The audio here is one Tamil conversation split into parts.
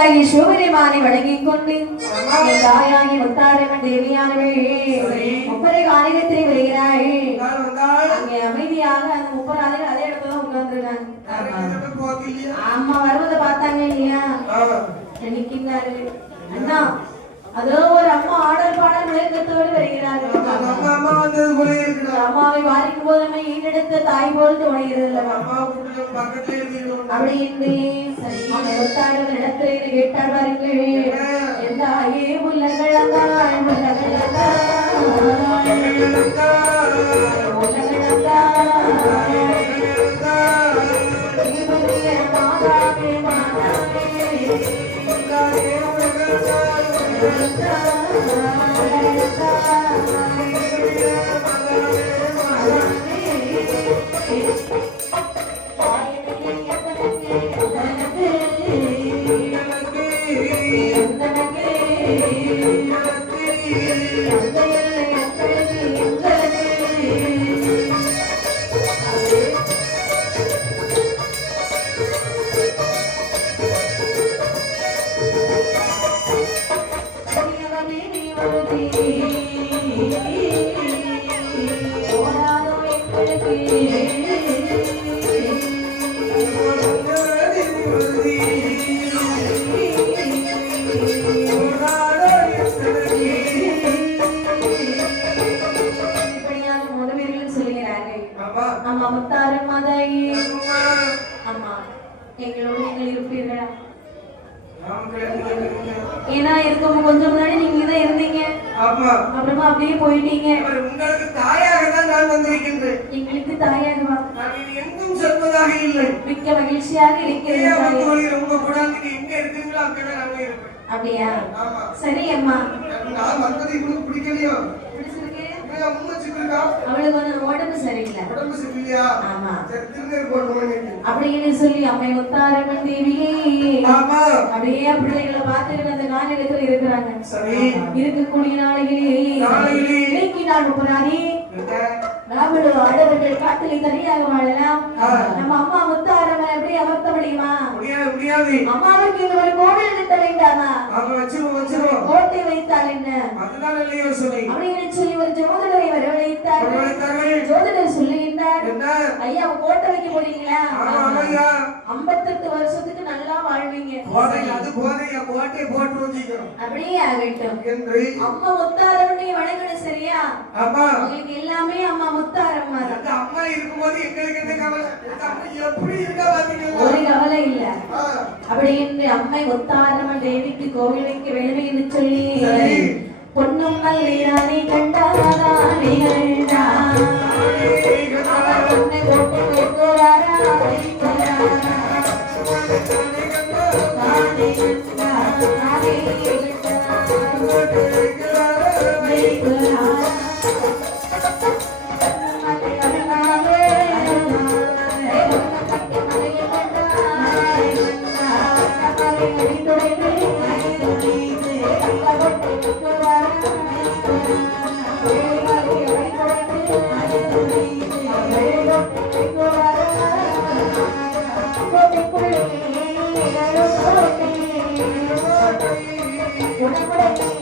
என் தாயாகி முத்தாரம்மன் தேவியானவள் முப்பரை காலிகத்திலே வருகிறாள் நான் வந்தால் அங்கே அமைதியாக அந்த முப்பராதிகள் அதே இடத்துல உட்கார்ந்துருக்காங்க அம்மா வருவதை பார்த்தாங்க இல்லையா நினைக்கிறாரு அண்ணா அதோ ஒரு அம்மா ஆடல் பாடல் விளக்கத்தோடு வருகிறார்கள். நம்ம அம்மா வந்தது போல இருக்குடா அம்மாவை வாரிக்கும் போதுமே ஈடெடுத்த தாய் போல் தோணுகிறது அல்லவா அம்மா. அப்படி என்று அவனை ஒத்தாடும் இடத்துல இருந்து கேட்டார் பாருங்கள். எந்த ஆயே உள்ளங்களந்தாள் உள்ளங்களந்தாள் மாதாவே ஏன்னா இருக்கும் கொஞ்சம் முன்னாடி நீங்க தான் இருந்தீங்க. ஆமா. அப்புறமா அப்படியே போயிட்டீங்க. உங்களுக்கு தாயாக தான் நான் வந்திருக்கின்றேன். எங்களுக்கு தாயாகுவா? நான் எங்கும் செல்வதாக இல்லை. மிக்க மகிழ்ச்சியாக இருக்கிறது தாயே. ஏன் உங்க கூடாதுக்கு எங்க இருக்கீங்களோ அங்கதான் நாங்க இருப்பேன் அப்படியா? ஆமா. சரி அம்மா. நான் வந்தது இவனுக்கு பிடிக்கலையோ? அவளுக்கு உடம்பு சரியில்லை. உடம்பு சரியில்லையா? ஆமா. அப்படின்னு சொல்லி அம்மை முத்தாரம்மன் தேவியே. அப்படியே பிள்ளைகளை பார்த்துட்டு காலகட்டத்தில் இருக்கிறாங்க. சரி. இருக்கக்கூடிய நாளைகளே நாளைகளே. இன்னைக்கு நான் போறாரே நாமளும் ஆடவர்கள் காட்டிலே தனியாக வாழலாம். ஆ. நம்ம அம்மா எப்படி அமர்த்த முடியுமா? முடியாது முடியாது. அம்மாவுக்கு இந்த ஒரு வேண்டாமா? அவங்க வச்சிருவோம் வச்சிருவோம். கோட்டை வைத்தால் என்ன? அதுதான் இல்லையோ சொல்லி. அப்படின்னு சொல்லி ஒரு ஜோதிடரை ஐயா கோட்டை வைக்க போறீங்களா? ஐம்பத்தெட்டு வருஷத்துக்கு நல்லா கோதை அது கோதையா கோட்டை போட்டு வச்சுக்கிறோம் அப்படியே ஆகட்டும் என்று அம்மா முத்தாரம்மனை வணங்கணும் சரியா? ஆமா உங்களுக்கு எல்லாமே அம்மா முத்தாரம்மா அந்த அம்மா இருக்கும்போது எங்களுக்கு என்ன கவலை? இந்த அம்மா எப்படி இருக்கா ஒரு கவலை இல்ல. அப்படி என்று அம்மை முத்தாரம்மன் தேவிக்கு கோவில் வைக்க வேண்டுமே என்று சொல்லி சரி. பொன்னும் நல்லீரானை கண்டாரானே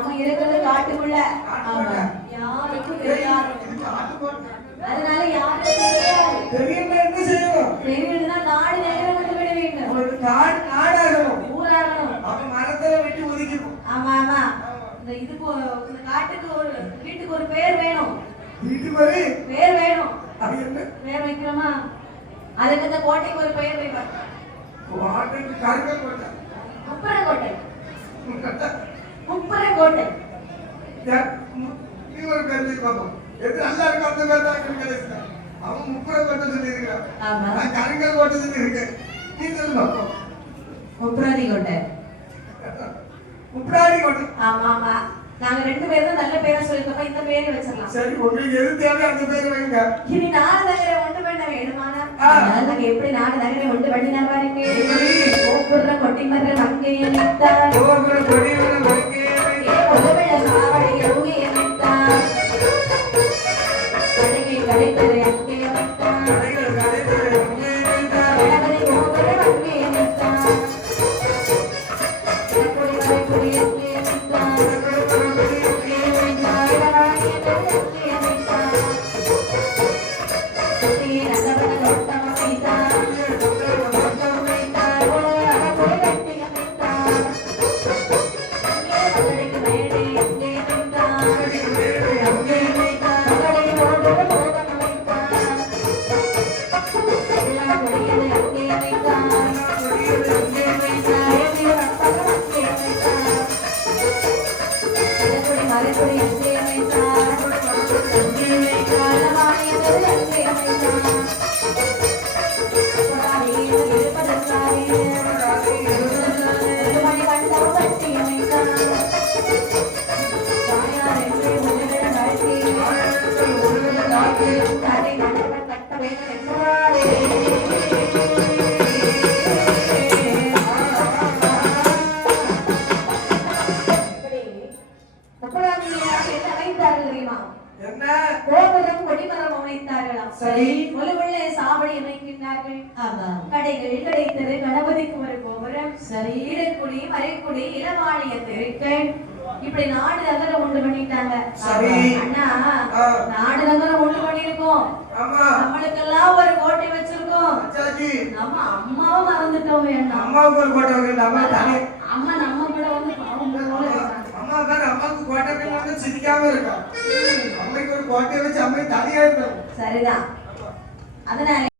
நம்ம இருக்கிறது காட்டுக்குள்ள. யாருக்கும் தெரியாது. அதனால யாருக்கும் தெரியாது. தெரியல என்ன செய்யணும்? தெரியுதுன்னா நாடு நேரம் வந்து விட வேண்டும். உனக்கு காடு காடாகணும் ஊராகணும். அப்ப மரத்துல வெட்டி ஒதுக்கணும் ஆமா ஆமா. இந்த இதுக்கு ஒரு- இந்த காட்டுக்கு ஒரு வீட்டுக்கு ஒரு பேர் வேணும். வீட்டு மாதிரி பேர் வேணும். பேர் வைக்கிறோமா? அதுக்கு இந்த கோட்டைக்கு ஒரு பெயர் வைப்பாங்க முப்பரை கோட்டை. முப்பரை கோட்டை நீ ஒரு பேர் பார்ப்போம் எது நல்லா இருக்கு அந்த பேர் தான் கிடைச்சது அவன் முப்பது கோட்டை சொல்லியிருக்கான் நான் கருங்கல் கோட்டை சொல்லியிருக்கேன். நீ சொல்லி பார்ப்போம் முப்பராதி கோட்டை. முப்படாடி கொண்டு ஆமா ஆமா. நாங்க ரெண்டு பேரும் நல்ல பேரை சொல்லிருக்கோம் இந்த பேரை வச்சிடலாம். சரி உங்களுக்கு எது தேவை அந்த பேர் வைங்க. இனி நாடு நகரை ஒன்று பண்ண வேணுமானா. நாங்க எப்படி நாடு நகரை ஒன்று பண்ணினா பாருங்க. கொட்டி மரம் அங்கே வைக்கே Thank you. தெரியுமா சரி. ஒலுவுள்ள சாவடி அமைக்கின்றார்கள் கடைகள் கடைத்தரு கணபதிக்கு ஒரு கோபுரம். சரி. இடக்குடி மறைக்குடி இளவாணிய தெருக்கள். இப்படி நாடு நகரம் உண்டு பண்ணிட்டாங்க. அண்ணா. நாடு நகரம் உண்டு பண்ணிருக்கோம் நம்மளுக்கெல்லாம் ஒரு கோட்டை வச்சிருக்கோம். நம்ம அம்மாவும் மறந்துட்டோம் அம்மாவுக்கு ஒரு கோட்டை வைக்கணும் அம்மா நம்ம கூட வந்து பாவம். அம்மா பேர் அம்மாவுக்கு கோட்டை வைக்கணும்னு சிரிக்காம இருக்கா? அம்மைக்கு ஒரு கோட்டையை வச்சு அம்மை தனியா இருக்கணும். சரிதான். அதனால